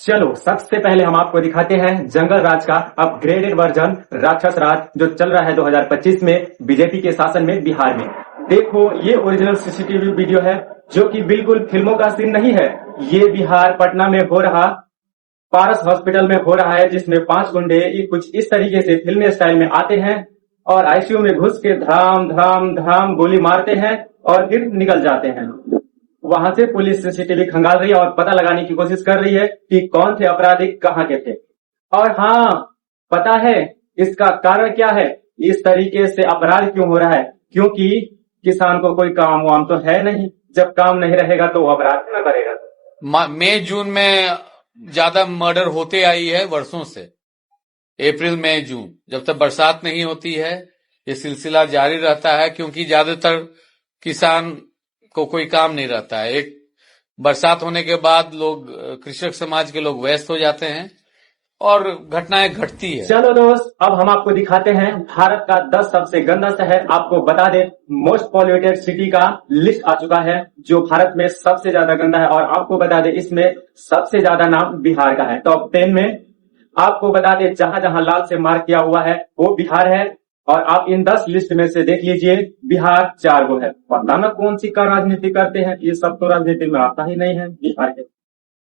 चलो सबसे पहले हम आपको दिखाते हैं जंगल राज का अपग्रेडेड वर्जन राक्षस राज जो चल रहा है 2025 में बीजेपी के शासन में बिहार में। देखो ये ओरिजिनल सीसीटीवी वीडियो है जो कि बिल्कुल फिल्मों का सीन नहीं है। ये बिहार पटना में हो रहा पारस हॉस्पिटल में हो रहा है, जिसमें 5 गुंडे कुछ इस तरीके से फिल्मी स्टाइल में आते हैं और आईसीयू में घुस के धड़ाम धड़ाम धड़ाम गोली मारते हैं और फिर निकल जाते हैं। वहां से पुलिस सीसीटीवी खंगाल रही है और पता लगाने की कोशिश कर रही है कि कौन थे अपराधी, कहाँ के थे। और हाँ, पता है इसका कारण क्या है, इस तरीके से अपराध क्यों हो रहा है? क्योंकि किसान को कोई काम वाम तो है नहीं, जब काम नहीं रहेगा तो वो अपराध न करेगा। मई जून में ज्यादा मर्डर होते आई है वर्षों से। अप्रैल मई जून जब तक बरसात नहीं होती है ये सिलसिला जारी रहता है, क्योंकि ज्यादातर किसान को कोई काम नहीं रहता है। एक बरसात होने के बाद लोग कृषक समाज के लोग व्यस्त हो जाते हैं और घटनाएं घटती है। चलो दोस्त, अब हम आपको दिखाते हैं भारत का 10 सबसे गंदा शहर। आपको बता दें मोस्ट पॉल्यूटेड सिटी का लिस्ट आ चुका है जो भारत में सबसे ज्यादा गंदा है। और आपको बता दें इसमें सबसे ज्यादा नाम बिहार का है। टॉप 10 में आपको बता दें जहां जहां लाल से मार्क किया हुआ है वो बिहार है। और आप इन 10 लिस्ट में से देख लीजिए बिहार 4 गो है। पता न कौन सी का राजनीति करते हैं, ये सब तो राजनीति में आता ही नहीं है बिहार के।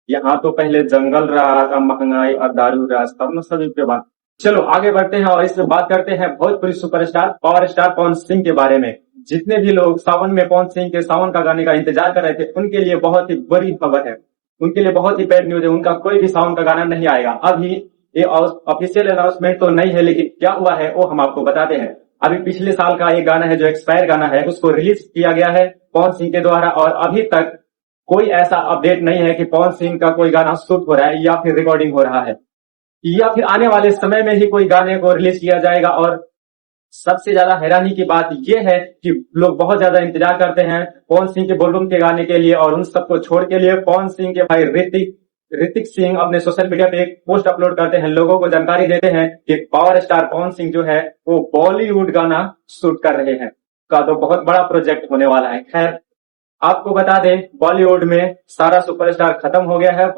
यहाँ तो पहले जंगल राज, महंगाई और दारू राज, तब न सभी पे बात। चलो आगे बढ़ते हैं और इसमें बात करते हैं Bhojpuri superstar power star Pawan Singh के बारे में। जितने भी लोग सावन में पवन सिंह के सावन का गाने का इंतजार कर रहे थे उनके लिए बहुत ही बड़ी खबर है, उनके लिए बहुत ही बैड न्यूज है। उनका कोई भी सावन का गाना नहीं आएगा। अभी ये ऑफिशियल अनाउंसमेंट तो नहीं है, लेकिन क्या हुआ है वो हम आपको बताते हैं। अभी पिछले साल का एक गाना है जो एक्सपायर गाना है, उसको रिलीज किया गया है पवन सिंह के द्वारा। और अभी तक कोई ऐसा अपडेट नहीं है कि पवन सिंह का कोई गाना शूट हो रहा है या फिर रिकॉर्डिंग हो रहा है या फिर आने वाले समय में ही कोई गाने को रिलीज किया जाएगा। और सबसे ज्यादा हैरानी की बात यह है कि लोग बहुत ज्यादा इंतजार करते हैं पवन सिंह के बोलबम के गाने के लिए। और उन सबको छोड़ के लिए पवन सिंह के भाई ऋतिक सिंह अपने सोशल मीडिया पे एक पोस्ट अपलोड करते हैं, लोगों को जानकारी देते हैं कि पावर स्टार पवन सिंह जो है वो बॉलीवुड गाना शूट कर रहे हैं का तो बहुत बड़ा प्रोजेक्ट होने वाला है। खैर आपको बता दें बॉलीवुड में सारा सुपरस्टार खत्म हो गया है,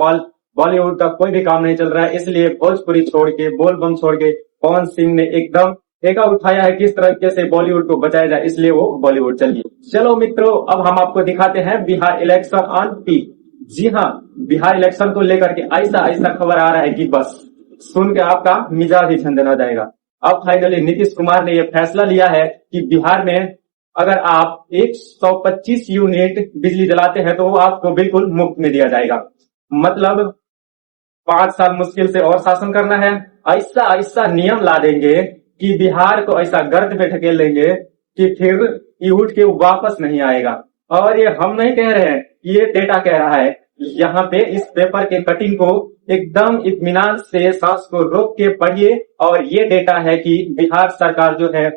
बॉलीवुड का कोई भी काम नहीं चल रहा है। इसलिए भोजपुरी छोड़ के, बोलबम छोड़ के पवन सिंह ने एकदम ठेका उठाया है किस तरीके से बॉलीवुड को बचाया जाए, इसलिए वो बॉलीवुड चलिए। चलो मित्रों, अब हम आपको दिखाते हैं बिहार इलेक्शन ऑन पीक। जी हाँ, बिहार इलेक्शन को लेकर के ऐसा ऐसा खबर आ रहा है कि बस सुन के आपका मिजाज ही ठंडा हो जाएगा। अब फाइनली नीतीश कुमार ने यह फैसला लिया है कि बिहार में अगर आप 125 यूनिट बिजली जलाते हैं तो वो आपको बिल्कुल मुफ्त में दिया जाएगा। मतलब 5 साल मुश्किल से और शासन करना है। ऐसा ऐसा नियम ला देंगे कि बिहार को ऐसा गर्त में ढकेल देंगे कि फिर ये उठ के वापस नहीं आएगा। और ये हम नहीं कह रहे हैं, ये डेटा कह रहा है। यहाँ पे इस पेपर के कटिंग को एकदम इत्मीनान से सांस को रोक के पढ़िए। और ये डेटा है कि बिहार सरकार जो है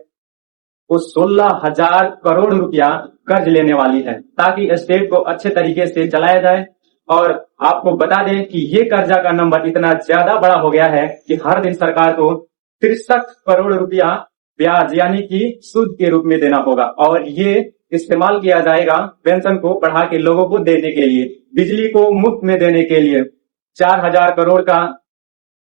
वो 16,000 करोड़ रुपया कर्ज लेने वाली है ताकि स्टेट को अच्छे तरीके से चलाया जाए। और आपको बता दें कि ये कर्जा का नंबर इतना ज्यादा बड़ा हो गया है कि हर दिन सरकार को 63 करोड़ रुपया ब्याज यानी कि सूद के रूप में देना होगा। और ये इस्तेमाल किया जाएगा पेंशन को बढ़ा के लोगों को देने के लिए, बिजली को मुफ्त में देने के लिए, 4,000 करोड़ का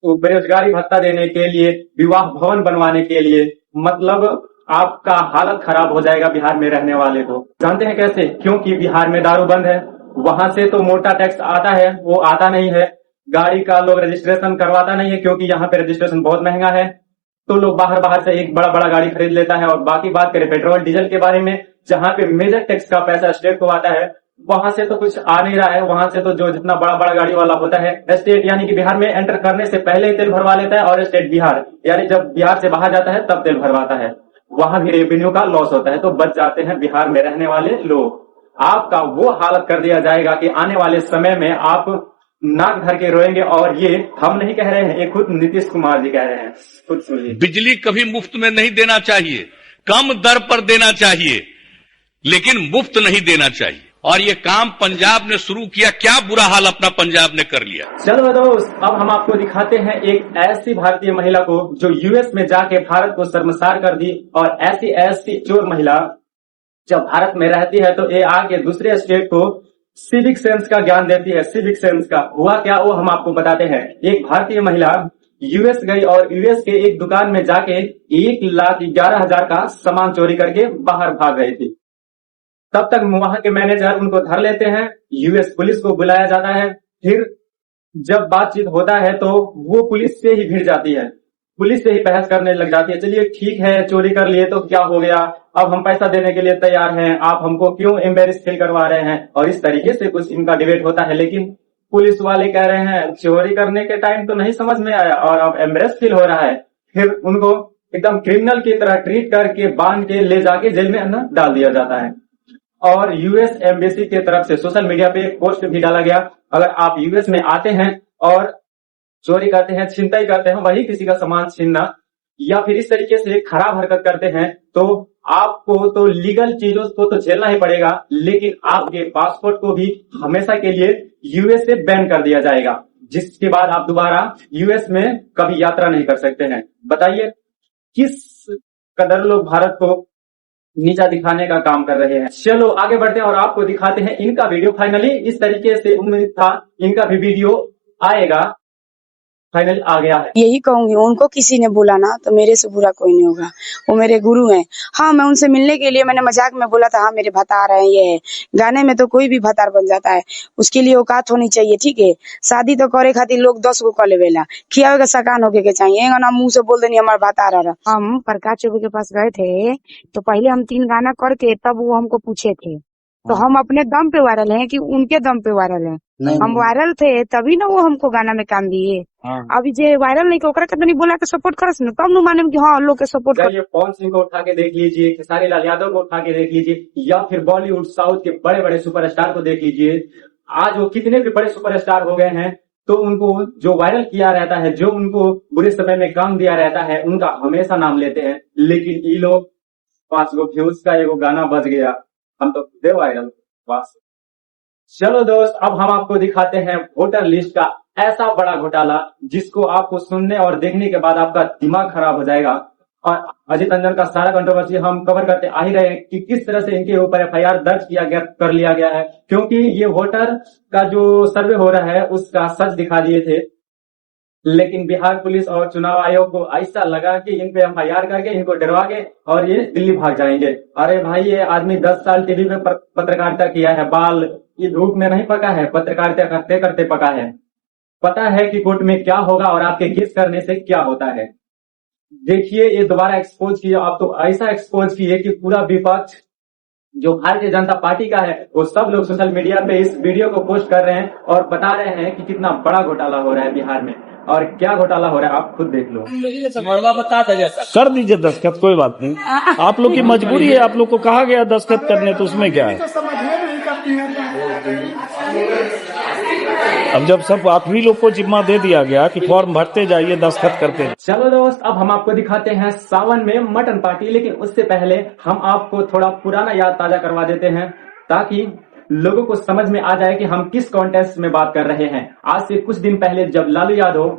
बेरोजगारी भत्ता देने के लिए, विवाह भवन बनवाने के लिए। मतलब आपका हालत खराब हो जाएगा बिहार में रहने वाले को। जानते हैं कैसे? क्योंकि बिहार में दारू बंद है। वहां से तो मोटा टैक्स आता है, वो आता नहीं है। गाड़ी का लोग रजिस्ट्रेशन करवाता नहीं है क्योंकि यहाँ पे रजिस्ट्रेशन बहुत महंगा है। तो लोग बाहर से एक बड़ा बड़ा गाड़ी खरीद लेता है। और बाकी बात करें पेट्रोल डीजल के बारे में, जहाँ पे मेजर टैक्स का पैसा स्टेट को आता है वहां से तो कुछ आ नहीं रहा है। वहां से तो जो जितना बड़ा बड़ा गाड़ी वाला होता है स्टेट यानी कि बिहार में एंटर करने से पहले ही तेल भरवा लेता है, और स्टेट बिहार यानी जब बिहार से बाहर जाता है तब तेल भरवाता है। वहां भी रेवेन्यू का लॉस होता है, तो बच जाते हैं बिहार में रहने वाले लोग। आपका वो हालत कर दिया जाएगा कि आने वाले समय में आप नाक धर के रोएंगे। और ये हम नहीं कह रहे हैं, ये खुद नीतीश कुमार जी कह रहे हैं। खुद सुनिए। बिजली कभी मुफ्त में नहीं देना चाहिए, कम दर पर देना चाहिए, लेकिन मुफ्त नहीं देना चाहिए। और ये काम पंजाब ने शुरू किया, क्या बुरा हाल अपना पंजाब ने कर लिया। चलो दोस्त, अब हम आपको दिखाते हैं एक ऐसी भारतीय महिला को जो यूएस में जाके भारत को शर्मसार कर दी। और ऐसी चोर महिला जब भारत में रहती है तो ये आगे दूसरे स्टेट को सिविक सेंस का ज्ञान देती है। सिविक सेंस का हुआ क्या, वो हम आपको बताते हैं। एक भारतीय महिला यूएस गई और यूएस के एक दुकान में जाके 1,11,000 का सामान चोरी करके बाहर भाग गई थी। तब तक वहां के मैनेजर उनको धर लेते हैं, यूएस पुलिस को बुलाया जाता है। फिर जब बातचीत होता है तो वो पुलिस से ही भिड़ जाती है, पुलिस से ही बहस करने लग जाती है। चलिए ठीक है, चोरी कर लिए तो क्या हो गया, अब हम पैसा देने के लिए तैयार हैं, आप हमको क्यों एम्बेरस फील करवा रहे हैं। और इस तरीके से कुछ इनका डिबेट होता है। लेकिन पुलिस वाले कह रहे हैं चोरी करने के टाइम तो नहीं समझ में आया और अब एम्बेरस फील हो रहा है। फिर उनको एकदम क्रिमिनल की तरह ट्रीट करके बांध के ले जाके जेल में अंदर डाल दिया जाता है। और यूएस एम्बेसी की तरफ से सोशल मीडिया पे एक पोस्ट भी डाला गया, अगर आप यूएस में आते हैं और चोरी करते हैं, छिनताई करते हैं, वही किसी का सामान छीनना या फिर इस तरीके से खराब हरकत करते हैं तो आपको तो लीगल चीजों को तो झेलना ही पड़ेगा, लेकिन आपके पासपोर्ट को भी हमेशा के लिए यूएस से बैन कर दिया जाएगा, जिसके बाद आप दोबारा यूएस में कभी यात्रा नहीं कर सकते हैं। बताइए किस कदर लोग भारत को नीचा दिखाने का काम कर रहे हैं। चलो आगे बढ़ते हैं और आपको दिखाते हैं इनका वीडियो। फाइनली इस तरीके से उम्मीद था इनका भी वीडियो आएगा, फाइनल आ गया है। यही कहूंगी, उनको किसी ने बोला ना तो मेरे से बुरा कोई नहीं होगा, वो मेरे गुरु हैं। हाँ, मैं उनसे मिलने के लिए मैंने मजाक में बोला था, हाँ मेरे भतार हैं ये है। गाने में तो कोई भी भतार बन जाता है, उसके लिए औकात होनी चाहिए। ठीक है, शादी तो करे खातिर लोग 10 गो कर लेवेला, खियावे का सकान होके के चाहिए ना, मुंह से बोल देनी हमारे भतार आ रहा। हम प्रकाश चौबे के पास गए थे तो पहले हम 3 गाना करके तब वो हमको पूछे थे, तो हम अपने दम पे वायरल हैं कि उनके दम पे वायरल हैं? हम वायरल थे तभी ना वो हमको गाना में काम दिए। अभी जे वायरल नहीं ओकरा के तनी बोला के सपोर्ट करस न, तब न माने कि हाँ लोग के सपोर्ट कर। पवन सिंह को उठा के देख लीजिए, खेसारी लाल यादव को उठा के देख लीजिए, या फिर बॉलीवुड साउथ के बड़े बड़े सुपरस्टार को देख लीजिए। आज वो कितने भी बड़े सुपरस्टार हो गए हैं तो उनको जो वायरल किया रहता है, जो उनको बुरे समय में काम दिया रहता है, उनका हमेशा नाम लेते हैं। लेकिन ये लोग 5 गो व्यूज का एगो गाना बज गया, हम तो दे वायरल बस। चलो दोस्त, अब हम आपको दिखाते हैं वोटर लिस्ट का ऐसा बड़ा घोटाला जिसको आपको सुनने और देखने के बाद आपका दिमाग खराब हो जाएगा। और अजीत रंजन का सारा कंट्रोवर्सी हम कवर करते आ ही रहे हैं कि किस तरह से इनके ऊपर एफआईआर दर्ज कर लिया गया है, क्योंकि ये वोटर का जो सर्वे हो रहा है उसका सच दिखा दिए थे। लेकिन बिहार पुलिस और चुनाव आयोग को ऐसा लगा कि इन पे एफआईआर करके इनको डरवा के और ये दिल्ली भाग जाएंगे। अरे भाई, ये आदमी 10 साल टीवी में पत्रकारिता किया है, बाल ये धूप में नहीं पका है, पत्रकारिता करते करते पका है। पता है कि कोर्ट में क्या होगा और आपके केस करने से क्या होता है। देखिए, ये दोबारा एक्सपोज किया, आप तो ऐसा एक्सपोज किए कि पूरा विपक्ष जो भारतीय जनता पार्टी का है वो सब लोग सोशल मीडिया पे इस वीडियो को पोस्ट कर रहे हैं और बता रहे हैं कि कितना बड़ा घोटाला हो रहा है बिहार में। और क्या घोटाला हो रहा है आप खुद देख लो। कर दीजिए दस्तखत, कोई बात नहीं, आप लोग की मजबूरी है, आप लोग को कहा गया दस्तखत करने, तो उसमें क्या है। अब जब सब आप ही लोग को जिम्मा दे दिया गया कि फॉर्म भरते जाइए, दस्तखत करते। चलो दोस्त, अब हम आपको दिखाते हैं सावन में मटन पार्टी। लेकिन उससे पहले हम आपको थोड़ा पुराना याद ताजा करवा देते हैं ताकि लोगों को समझ में आ जाए कि हम किस कॉन्टेस्ट में बात कर रहे हैं। आज से कुछ दिन पहले जब लालू यादव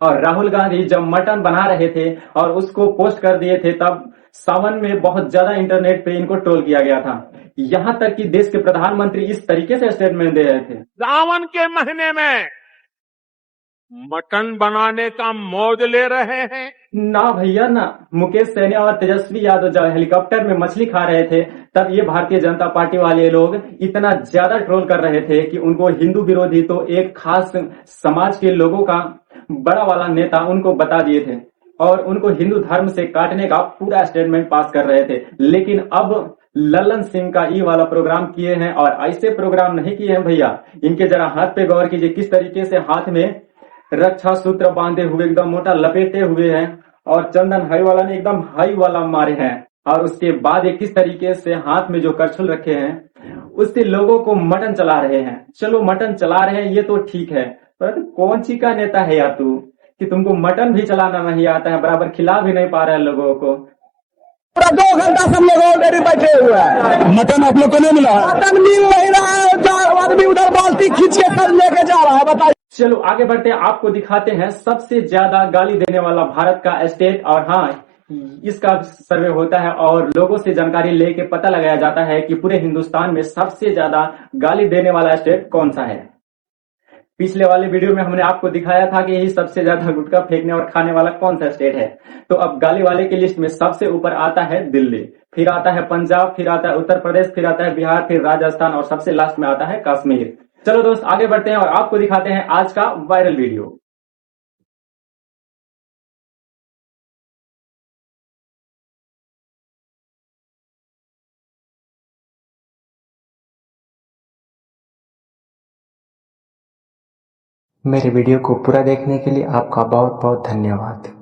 और राहुल गांधी जब मटन बना रहे थे और उसको पोस्ट कर दिए थे, तब सावन में बहुत ज्यादा इंटरनेट पे इनको ट्रोल किया गया था। यहाँ तक कि देश के प्रधानमंत्री इस तरीके से स्टेटमेंट दे रहे थे, सावन के महीने में मटन बनाने का मौज ले रहे हैं। ना भैया ना। मुकेश सहनी और तेजस्वी यादव जब हेलीकॉप्टर में मछली खा रहे थे तब ये भारतीय जनता पार्टी वाले लोग इतना ज्यादा ट्रोल कर रहे थे कि उनको हिंदू विरोधी तो एक खास समाज के लोगों का बड़ा वाला नेता उनको बता दिए थे और उनको हिंदू धर्म से काटने का पूरा स्टेटमेंट पास कर रहे थे। लेकिन अब लल्लन सिंह का ये वाला प्रोग्राम किए हैं और ऐसे प्रोग्राम नहीं किए हैं भैया। इनके जरा हाथ पे गौर कीजिए, किस तरीके से हाथ में रक्षा सूत्र बांधे हुए एकदम मोटा लपेटे हुए हैं और चंदन हाई वाला ने एकदम हाई वाला मारे हैं। और उसके बाद ये किस तरीके से हाथ में जो करछुल रखे हैं उससे लोगों को मटन चला रहे हैं। चलो मटन चला रहे हैं ये तो ठीक है, पर कौन सी का नेता है यार तू कि तुमको मटन भी चलाना नहीं आता है, बराबर खिला भी नहीं पा रहा है लोगों को। पूरा 2 घंटा सब लोग ऑलरेडी बैठे हुए हैं, मटन आप लोग को नहीं मिला है, मटन मिल नहीं रहा है। 4 आदमी उधर बाल्टी खींच के सर लेके जा रहा है, बताइए। चलो आगे बढ़ते हैं, आपको दिखाते हैं सबसे ज्यादा गाली देने वाला भारत का स्टेट। और हाँ, इसका सर्वे होता है और लोगों से जानकारी लेके पता लगाया जाता है कि पूरे हिंदुस्तान में सबसे ज्यादा गाली देने वाला स्टेट कौन सा है। पिछले वाले वीडियो में हमने आपको दिखाया था कि यही सबसे ज्यादा गुटखा फेंकने और खाने वाला कौन सा स्टेट है। तो अब गाली वाले की लिस्ट में सबसे ऊपर आता है दिल्ली, फिर आता है पंजाब, फिर आता है उत्तर प्रदेश, फिर आता है बिहार, फिर राजस्थान और सबसे लास्ट में आता है कश्मीर। चलो दोस्त आगे बढ़ते हैं और आपको दिखाते हैं आज का वायरल वीडियो। मेरे वीडियो को पूरा देखने के लिए आपका बहुत बहुत धन्यवाद।